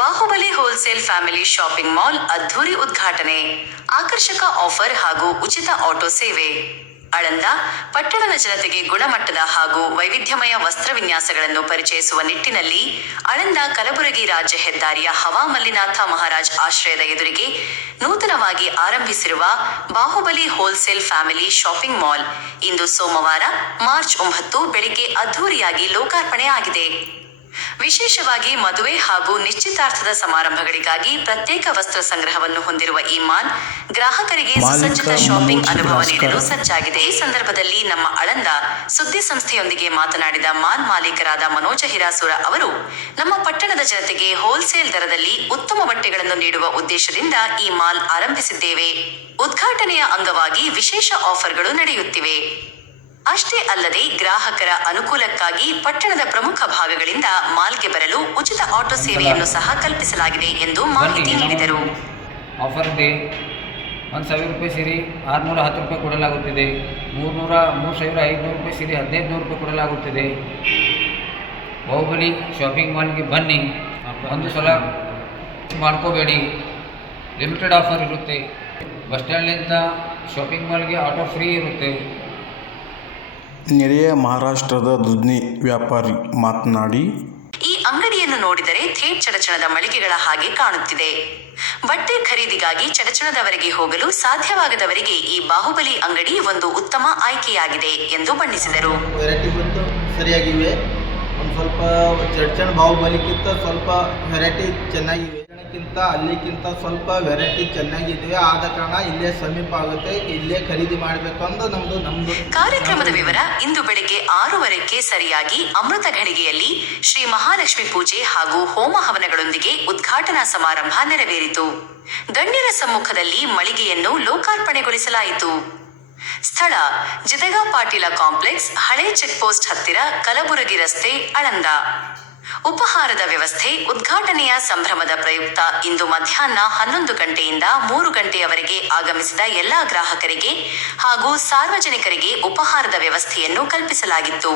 Bahubali wholesale family shopping mall ಅದ್ಧೂರಿ ಉದ್ಘಾಟನೆ. ಆಕರ್ಷಕ ಆಫರ್ ಹಾಗೂ ಉಚಿತ ಆಟೋ ಸೇವೆ. ಆಳಂದ ಪಟ್ಟಣದ ಜನತೆಗೆ ಗುಣಮಟ್ಟದ ಹಾಗೂ ವೈವಿಧ್ಯಮಯ ವಸ್ತ್ರ ವಿನ್ಯಾಸಗಳನ್ನು ಪರಿಚಯಿಸುವ ನಿಟ್ಟಿನಲ್ಲಿ ಆಳಂದ ಕಲಬುರಗಿ ರಾಜ್ಯ ಹೆದ್ದಾರಿಯ ಹವಾ ಮಲ್ಲಿನಾಥ ಮಹಾರಾಜ್ ಆಶ್ರಯದ ಎದುರಿಗೆ ನೂತನವಾಗಿ ಆರಂಭಿಸಿರುವ Bahubali wholesale family shopping mall ಇಂದು ಸೋಮವಾರ ಮಾರ್ಚ್ 9 ಬೆಳಿಗ್ಗೆ ಅದ್ಧೂರಿಯಾಗಿ ಲೋಕಾರ್ಪಣೆ ಆಗಿದೆ. ವಿಶೇಷವಾಗಿ ಮದುವೆ ಹಾಗೂ ನಿಶ್ಚಿತಾರ್ಥದ ಸಮಾರಂಭಗಳಿಗಾಗಿ ಪ್ರತ್ಯೇಕ ವಸ್ತ್ರ ಸಂಗ್ರಹವನ್ನು ಹೊಂದಿರುವ ಈ ಮಾಲ್ ಗ್ರಾಹಕರಿಗೆ ಸುಸಜ್ಜಿತ ಶಾಪಿಂಗ್ ಅನುಭವ ನೀಡಲು ಸಜ್ಜಾಗಿದೆ. ಈ ಸಂದರ್ಭದಲ್ಲಿ ನಮ್ಮ ಆಳಂದ ಸುದ್ದಿ ಸಂಸ್ಥೆಯೊಂದಿಗೆ ಮಾತನಾಡಿದ ಮಾಲ್ ಮಾಲೀಕರಾದ ಮನೋಜ ಹಿರಾಸುರ ಅವರು, ನಮ್ಮ ಪಟ್ಟಣದ ಜನತೆಗೆ ಹೋಲ್ಸೇಲ್ ದರದಲ್ಲಿ ಉತ್ತಮ ಬಟ್ಟೆಗಳನ್ನು ನೀಡುವ ಉದ್ದೇಶದಿಂದ ಈ ಮಾಲ್ ಆರಂಭಿಸಿದ್ದೇವೆ. ಉದ್ಘಾಟನೆಯ ಅಂಗವಾಗಿ ವಿಶೇಷ ಆಫರ್ಗಳು ನಡೆಯುತ್ತಿವೆ. ಅಷ್ಟೇ ಅಲ್ಲದೆ ಗ್ರಾಹಕರ ಅನುಕೂಲಕ್ಕಾಗಿ ಪಟ್ಟಣದ ಪ್ರಮುಖ ಭಾಗಗಳಿಂದ ಮಾಲ್ಗೆ ಬರಲು ಉಚಿತ ಆಟೋ ಸೇವೆಯನ್ನು ಸಹ ಕಲ್ಪಿಸಲಾಗಿದೆ ಎಂದು ಮಾಹಿತಿ ನೀಡಿದರು. ಆಫರ್ ಇದೆ. 1,000 ರೂಪಾಯಿ ಸೇರಿ 610 ರೂಪಾಯಿ ಕೊಡಲಾಗುತ್ತಿದೆ. 3,500 ರೂಪಾಯಿ ಸೇರಿ 1,500 ರೂಪಾಯಿ ಕೊಡಲಾಗುತ್ತಿದೆ. ಬಾಹುಬಲಿ ಶಾಪಿಂಗ್ ಮಾಲ್ಗೆ ಬನ್ನಿ, ಒಂದು ಸಲ ಮಾಡ್ಕೋಬೇಡಿ. ಲಿಮಿಟೆಡ್ ಆಫರ್ ಇರುತ್ತೆ. ಬಸ್ ಸ್ಟ್ಯಾಂಡ್ನಿಂದ ಶಾಪಿಂಗ್ ಮಾಲ್ಗೆ ಆಟೋ ಫ್ರೀ ಇರುತ್ತೆ. ನೆರೆಯ ಮಹಾರಾಷ್ಟ್ರದ ದುಡ್ನಿ ವ್ಯಾಪಾರಿ ಮಾತನಾಡಿ, ಈ ಅಂಗಡಿಯನ್ನು ನೋಡಿದರೆ ಥೇಟ್ ಚಡಚಣದ ಮಳಿಗೆಗಳ ಹಾಗೆ ಕಾಣುತ್ತಿದೆ. ಬಟ್ಟೆ ಖರೀದಿಗಾಗಿ ಚಡಚಣದವರೆಗೆ ಹೋಗಲು ಸಾಧ್ಯವಾಗದವರಿಗೆ ಈ ಬಾಹುಬಲಿ ಅಂಗಡಿ ಒಂದು ಉತ್ತಮ ಆಯ್ಕೆಯಾಗಿದೆ ಎಂದು ಬಣ್ಣಿಸಿದರು. ವೆರೈಟಿ ಬಂದು ಸರಿಯಾಗಿವೆ. ಒಂದು ಸ್ವಲ್ಪ ಚಡಚಣ ಬಾಹುಬಲಿಗಿಂತ ಸ್ವಲ್ಪ ವೆರೈಟಿ ಚೆನ್ನಾಗಿವೆ. ಅಲ್ಲಿಗಿಂತ ಸ್ವಲ್ಪ ವೆರೈಟಿ ಚೆನ್ನಾಗಿದೆ. ಆದ ಕಾರಣ ಇಲ್ಲೇ ಸಮೀಪ ಆಗುತ್ತೆ, ಇಲ್ಲೇ ಖರೀದಿ ಮಾಡಬೇಕಂದು ನಮ್ದು. ಕಾರ್ಯಕ್ರಮದ ವಿವರ. ಇಂದು ಬೆಳಿಗ್ಗೆ 6:15ಕ್ಕೆ ಸರಿಯಾಗಿ ಅಮೃತ ಘಳಿಗೆಯಲ್ಲಿ ಶ್ರೀ ಮಹಾಲಕ್ಷ್ಮಿ ಪೂಜೆ ಹಾಗೂ ಹೋಮ ಹವನಗಳೊಂದಿಗೆ ಉದ್ಘಾಟನಾ ಸಮಾರಂಭ ನೆರವೇರಿತು. ಗಣ್ಯರ ಸಮ್ಮುಖದಲ್ಲಿ ಮಳಿಗೆಯನ್ನು ಲೋಕಾರ್ಪಣೆಗೊಳಿಸಲಾಯಿತು. ಸ್ಥಳ: ಜಿದಗ ಪಾಟೀಲ ಕಾಂಪ್ಲೆಕ್ಸ್, ಹಳೆ ಚೆಕ್ಪೋಸ್ಟ್ ಹತ್ತಿರ, ಕಲಬುರಗಿ ರಸ್ತೆ, ಆಳಂದ. ಉಪಹಾರದ ವ್ಯವಸ್ಥೆ. ಉದ್ಘಾಟನೆಯ ಸಂಭ್ರಮದ ಪ್ರಯುಕ್ತ ಇಂದು ಮಧ್ಯಾಹ್ನ 11 ಗಂಟೆಯಿಂದ 3 ಗಂಟೆಯವರೆಗೆ ಆಗಮಿಸಿದ ಎಲ್ಲಾ ಗ್ರಾಹಕರಿಗೆ ಹಾಗೂ ಸಾರ್ವಜನಿಕರಿಗೆ ಉಪಹಾರದ ವ್ಯವಸ್ಥೆಯನ್ನು ಕಲ್ಪಿಸಲಾಗಿತ್ತು.